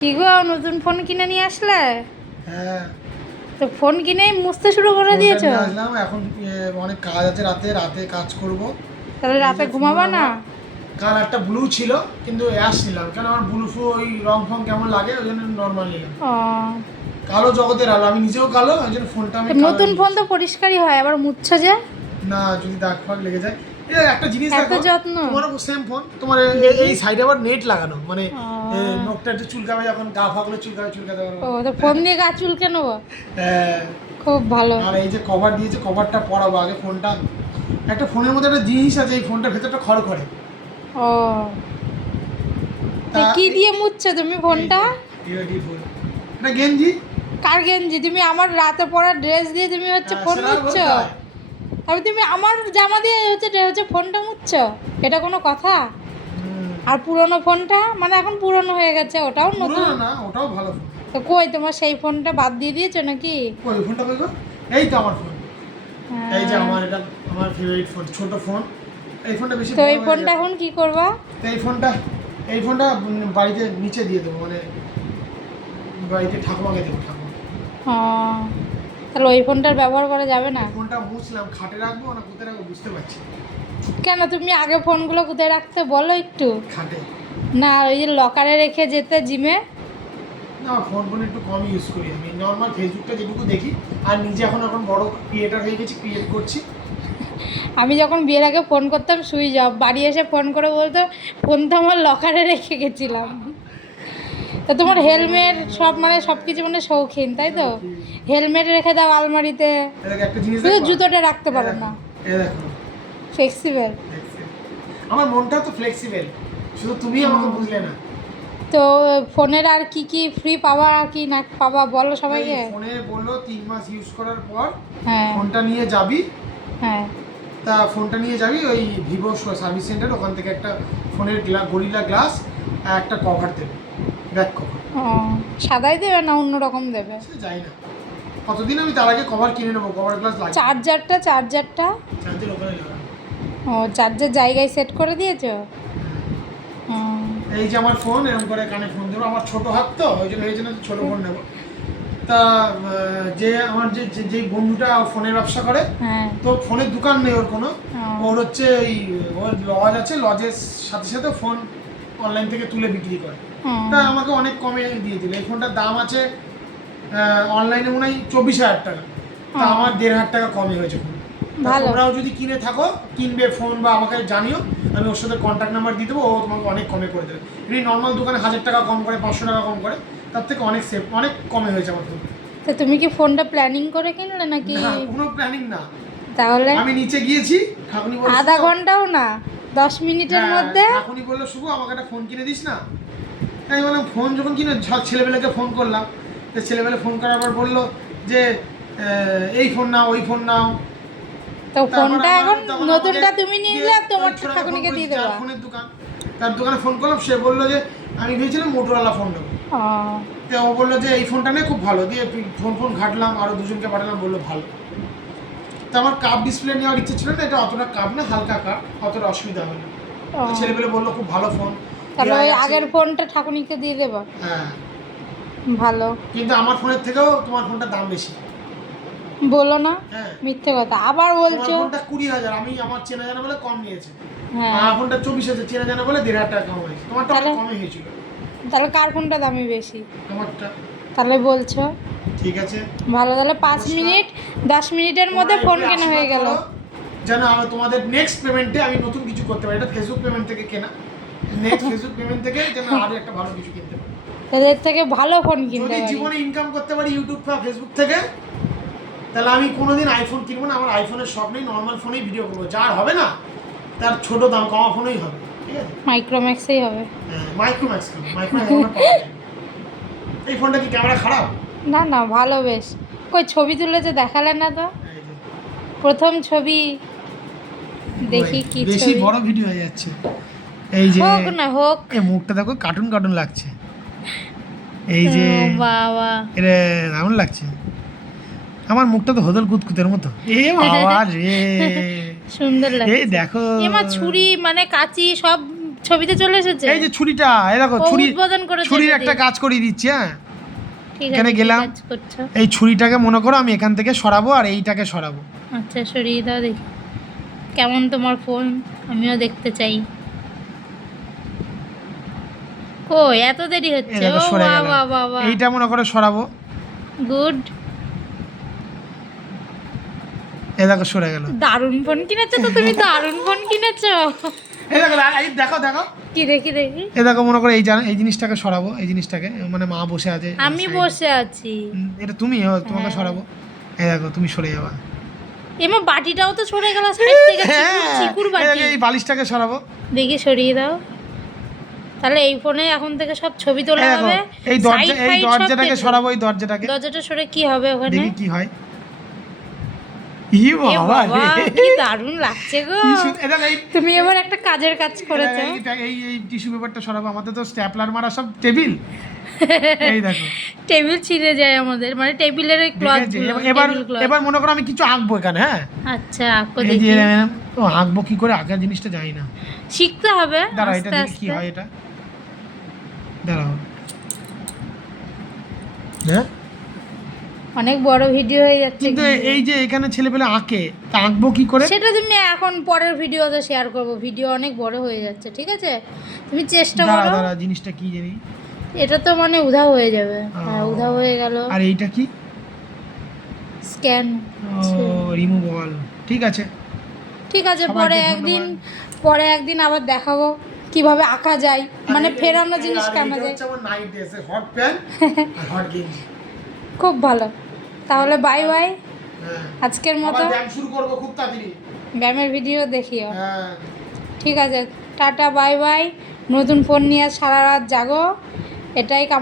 কি গো নতুন ফোন কিনে নিয়ে আসলে? হ্যাঁ। তো ফোন কিনেই মুছতে শুরু করে দিয়েছ? আসলাম এখন অনেক কাজ আছে রাতে রাতে কাজ করব। তাহলে রাতে ঘুমাবা না? কাল একটা ব্লু ছিল কিন্তু অ্যাশ নিলাম কেন আমার ব্লু ফু ওই রং ফং কেমন লাগে ওই জন্য নর্মাল নিলাম। কালো জগতের আলো আমি নিজেও কালো ওই জন্য ফোনটা আমি নতুন ফোন তো পরিষ্কারই হয় আবার মুছছো যে? না যদি দাগ ফাগ লেগে যায়। একটা জিনিস দেখো যত্ন। তোমারও সেম ফোন তোমার এই সাইডে আবার নেট লাগানো মানে। নখটা একটু চুলকাবে যখন গা ফাগলে চুলকাবে চুলকাতে পারব ও তো ফোন দিয়ে গা চুলকে নেব? হ্যাঁ। খুব ভালো। আর এই যে কভার দিয়েছে কভারটা পরাবো আগে ফোনটা একটা ফোনের মধ্যে একটা জিনিস আছে এই ফোনটার ভেতরটা খড় করে। ও। কি দিয়ে মুছছো তুমি ফোনটা এটা গেঞ্জি? কার গেঞ্জি? তুমি আমার রাতে পরা ড্রেস দিয়ে তুমি হচ্ছে হ্যাঁ, ফোন সেটা মুছছো? হয়। তবে তুমি আমার জামা দিয়ে হচ্ছে হচ্ছে ফোনটা মুছছো এটা কোনো কথা? আর পুরনো ফোনটা? মানে এখন পুরনো হয়ে গেছে ওটাও নতুন? না ওটাও ভালো তো কই তোমার সেই ফোনটা বাদ দিয়ে দিয়েছ নাকি? ওই ফোনটা কই এই তো আমার ফোন। এই যে হ্যাঁ। আমার এটা আমার ফেভারিট ফোন ছোট ফোন। এই ফোনটা বেশি তো এই ফোনটা এখন কি করবা? তো এই ফোনটা এই ফোনটা বাড়িতে নিচে দিয়ে দেবো মানে বাড়িতে ঠাকুমাকে দেবো ঠাকুমা। তাহলে ওই ফোনটার ব্যবহার করা যাবে না? ফোনটা মুছলাম খাটে রাখব না কোথায় রাখব বুঝতে পারছি কেন তুমি আগে ফোনগুলো কোথায় রাখতে বলো একটু? খাটে। না ওই যে লকারে রেখে যেতে জিমে? না ফোন ফোন একটু কম ইউজ করি আমি। নর্মাল ফেসবুকটা যেটুকু দেখি আর নিজে এখন এখন বড় ক্রিয়েটার হয়ে গেছি ক্রিয়েট করছি। আমি যখন বিয়ের আগে ফোন করতাম সুইচ অফ বাড়ি এসে ফোন করে বলতো ফোন তো আমার লকারে রেখে গেছিলাম। তো তোমার হেলমেট সব মানে সব কিছু মানে শৌখিন তাই তো? হেলমেট রেখে দাও আলমারিতে। শুধু জুতোটা রাখতে পারো না। ফ্লেক্সিবল আমার মনটা তো ফ্লেক্সিবল শুধু তুমি আমাকে বুঝলে না। তো ফোনের আর কি কি ফ্রি পাওয়া কি না পাবা বলো সবাইকে? ফোনে বলল তিন মাস ইউজ করার পর হ্যাঁ। ফোনটা নিয়ে যাবি। হ্যাঁ। তা ফোনটা নিয়ে যাবি ওই ভিভো সার্ভিস সেন্টার ওখান থেকে একটা ফোনের গ্লা গরিলা গ্লাস একটা কভার দেবে। ব্যাক কভার সাদাই দেবে না অন্য রকম দেবে যাই না। কতদিন আমি তার আগে কভার কিনে নেব? কভার গ্লাস লাগে চার্জারটা চার্জারটা চার্জের ওখানে ও চার্জার জায়গায় সেট করে দিয়েছ? এই যে আমার ফোন এরকম করে কানে ফোন দেবো। আমার ছোট হাত তো ওই জন্য এই জন্য ছোটো ফোন নেব। তা যে আমার যে যে- বন্ধুটা ফোনের ব্যবসা করে হ্যাঁ। তো ফোনের দোকান নেই ওর কোনো। ওর হচ্ছে এই ওর লজ আছে লজের সাথে সাথে ফোন অনলাইন থেকে তুলে বিক্রি করে। তা আমাকে অনেক কমে দিয়ে দিল এই ফোনটার দাম আছে অনলাইনে মনে হয় চব্বিশ হাজার টাকা। তা আমার দেড় হাজার টাকা কমে হয়েছে। তোমরাও যদি কিনে থাকো কিনবে ফোন বা আমাকে জানিও আমি ওর সাথে কন্ট্যাক্ট নাম্বার দিয়ে দেবো ও তোমাকে অনেক কমে করে দেবে। এমনি নর্মাল দোকানে হাজার টাকা কম করে পাঁচশো টাকা কম করে তার থেকে অনেক সেফ অনেক কমে হয়েছে আমার ফোন। তো তুমি কি ফোনটা প্ল্যানিং করে কিনলে নাকি? কোনো প্ল্যানিং না। তাহলে? আমি নিচে গিয়েছি আধা ঘন্টাও না? দশ মিনিটের হ্যাঁ, মধ্যে? ঠাকুনি বলল শুভ আমাকে একটা ফোন কিনে দিস না? আমি বললাম ফোন যখন কিনে ছেলেবেলাকে ফোন করলাম। তো ছেলেবেলা ফোন করার পর বলল যে এই ফোন নাও ওই ফোন নাও। তো ফোনটা এখন নতুনটা তুমি নিলে তোমার ছোটটা দিয়ে দেবা। ফোনের দোকান। তার দোকানে ফোন করলাম সে বলল যে আমি ভেবেছিলাম মোটরওয়ালা ফোন নেব। তো ও বলল যে এই ফোনটা নিয়ে খুব ভালো। দিয়ে ফোন ফোন ঘাটলাম আরও দুজনকে পাঠালাম বলল ভালো। তো আমার কাপ ডিসপ্লে নেওয়ার ইচ্ছে ছিল না এটা অতটা কাপ না হালকা কাপ অতটা অসুবিধা হবে না ছেলেপেলে বলল খুব ভালো ফোন তাহলে ওই আগের ফোনটা ঠাকুনিকে দিয়ে দেবো। হ্যাঁ। ভালো। কিন্তু আমার ফোনের থেকেও তোমার ফোনটার দাম বেশি। বলো না হ্যাঁ। মিথ্যে কথা। আবার বলছো? ফোনটা কুড়ি হাজার আমি আমার চেনা জানা বলে কম নিয়েছে। হ্যাঁ। আমার ফোনটা চব্বিশ হাজার চেনা জানা বলে দেড় হাজার টাকা কম হয়েছে। তোমারটা অনেক তাহলে? কমে হয়েছিল। তাহলে কার ফোনটা দামি বেশি? তোমারটা তাহলে বলছো? ঠিক আছে? ভালো তাহলে পাঁচ মিনিট দশ মিনিটের মধ্যে ফোন কেনা হয়ে গেল। যেন আমি তোমাদের নেক্সট পেমেন্টে আমি নতুন কিছু করতে পারি। এটা ফেসবুক পেমেন্ট থেকে কেনা। নেক্সট ফেসবুক পেমেন্ট থেকে যেন আরও একটা ভালো কিছু কিনতে পারি। এদের থেকে ভালো ফোন কিনতে পারি। জীবনে ইনকাম করতে পারি ইউটিউব বা ফেসবুক থেকে তাহলে আমি কোনোদিন আইফোন কিনবো না। আমার আইফোনের শখ নেই নর্মাল ফোনেই ভিডিও করব। যার হবে না তার ছোট দাম কমা ফোনেই হবে। ঠিক আছে? মাইক্রোম্যাক্সেই হবে। হ্যাঁ মাইক্রোম্যাক্স মাইক্রোম্যাক্স এই ফোনটা কি ক্যামেরা খারাপ? না না ভালো বেশ। কই ছবি তুলেছে দেখালে না তো? প্রথম ছবি দেখি কি বেশি বড় ভিডিও হয়ে যাচ্ছে। এই যে হোক না হোক। এই মুখটা দেখো কার্টুন কার্টুন লাগছে। এই যে বাবা। এটা দারুণ লাগছে। আমার মুখটা তো হদল কুতকুতের মতো। এ বাবা রে। সুন্দর লাগছে। এই দেখো। এমা ছুরি মানে কাঁচি সব ছবিতে চলে এসেছে? এই যে ছুরিটা এই দেখো ছুরি ছুরির একটা কাজ করিয়ে দিচ্ছি হ্যাঁ। এখানে গেলাম। এই ছুরিটাকে মনে করো আমি এখান থেকে সরাবো আর এইটাকে সরাবো। আচ্ছা সরিয়ে দাও দেখি। কেমন তোমার ফোন আমিও দেখতে চাই। ও এত দেরি হচ্ছে? ও বাহ বাহ এইটা মনে করো সরাবো। গুড। এই দেখো সরে গেল। দারুণ ফোন কিনেছো তো তুমি দারুণ ফোন কিনেছো। এই দেখো দেখো দেখো। কি দেখি দেখি। মনে করো এই জান এই জিনিসটাকে সরাবো এই জিনিসটাকে মানে মা বসে আছে আমি বসে আছি। এটা তুমি তোমাকে হ্যাঁ। সরাবো। এই দেখো তুমি সরে যাবা। এমা বাটিটাও তো সরে গেল সাইড থেকে চিকুর- হ্যাঁ, চিকুর বাটি। এই বালিশটাকে সরাবো। দেখি সরিয়ে দাও। তাহলে এই ফোনে এখন থেকে সব ছবি তোলা হবে। এই দরজা এই দরজাটাকে সরাবো এই দরজাটাকে। দরজাটা সরে কি হবে ওখানে? দেখি কি হয়। ই বাবা কি দারুণ লাগছে গো। তুমি এবার একটা কাজের কাজ করেছ। এই- এই টিস্যু পেপারটা সরাবো আমাদের তো স্ট্যাপলার মারা সব টেবিল। এই দেখো। টেবিল ছিঁড়ে যায় আমাদের মানে টেবিলের ওই ক্লথ এবার- এবার মনে করো আমি কিছু আঁকবো এখানে হ্যাঁ? আচ্ছা আঁকো এই দেখি। ও আঁকবো কি করে? আঁকার জিনিসটা জানি না। শিখতে হবে দাঁড়াও এটা কি হয় এটা। দাঁড়াও। হ্যাঁ? অনেক বড় ভিডিও হয়ে যাচ্ছে কিন্তু এই যে এখানে ছেলেপেলে আঁকে তা আঁকবো কি করে? সেটা তুমি এখন পরের ভিডিওতে শেয়ার করব। ভিডিও অনেক বড় হয়ে যাচ্ছে ঠিক আছে? তুমি চেষ্টা করো। দাঁড়া জিনিসটা কি জানি? এটা তো মানে উধাও হয়ে যাবে। হ্যাঁ উধাও হয়ে গেল। আর এইটা কি? স্ক্যান ও রিমুভাল ঠিক আছে। ঠিক আছে পরে একদিন পরে একদিন আবার দেখাবো কীভাবে আঁকা যায়। মানে ফেরানো জিনিস কেনা যায়? খুব ভালো। তাহলে বাই বাই হ্যাঁ। আজকের মতো। শুরু করব খুব তাড়াতাড়ি। ব্যায়ামের ভিডিও দেখিও। হ্যাঁ। ঠিক আছে টাটা বাই বাই নতুন ফোন নিয়ে সারা রাত জাগো। এটাই কাম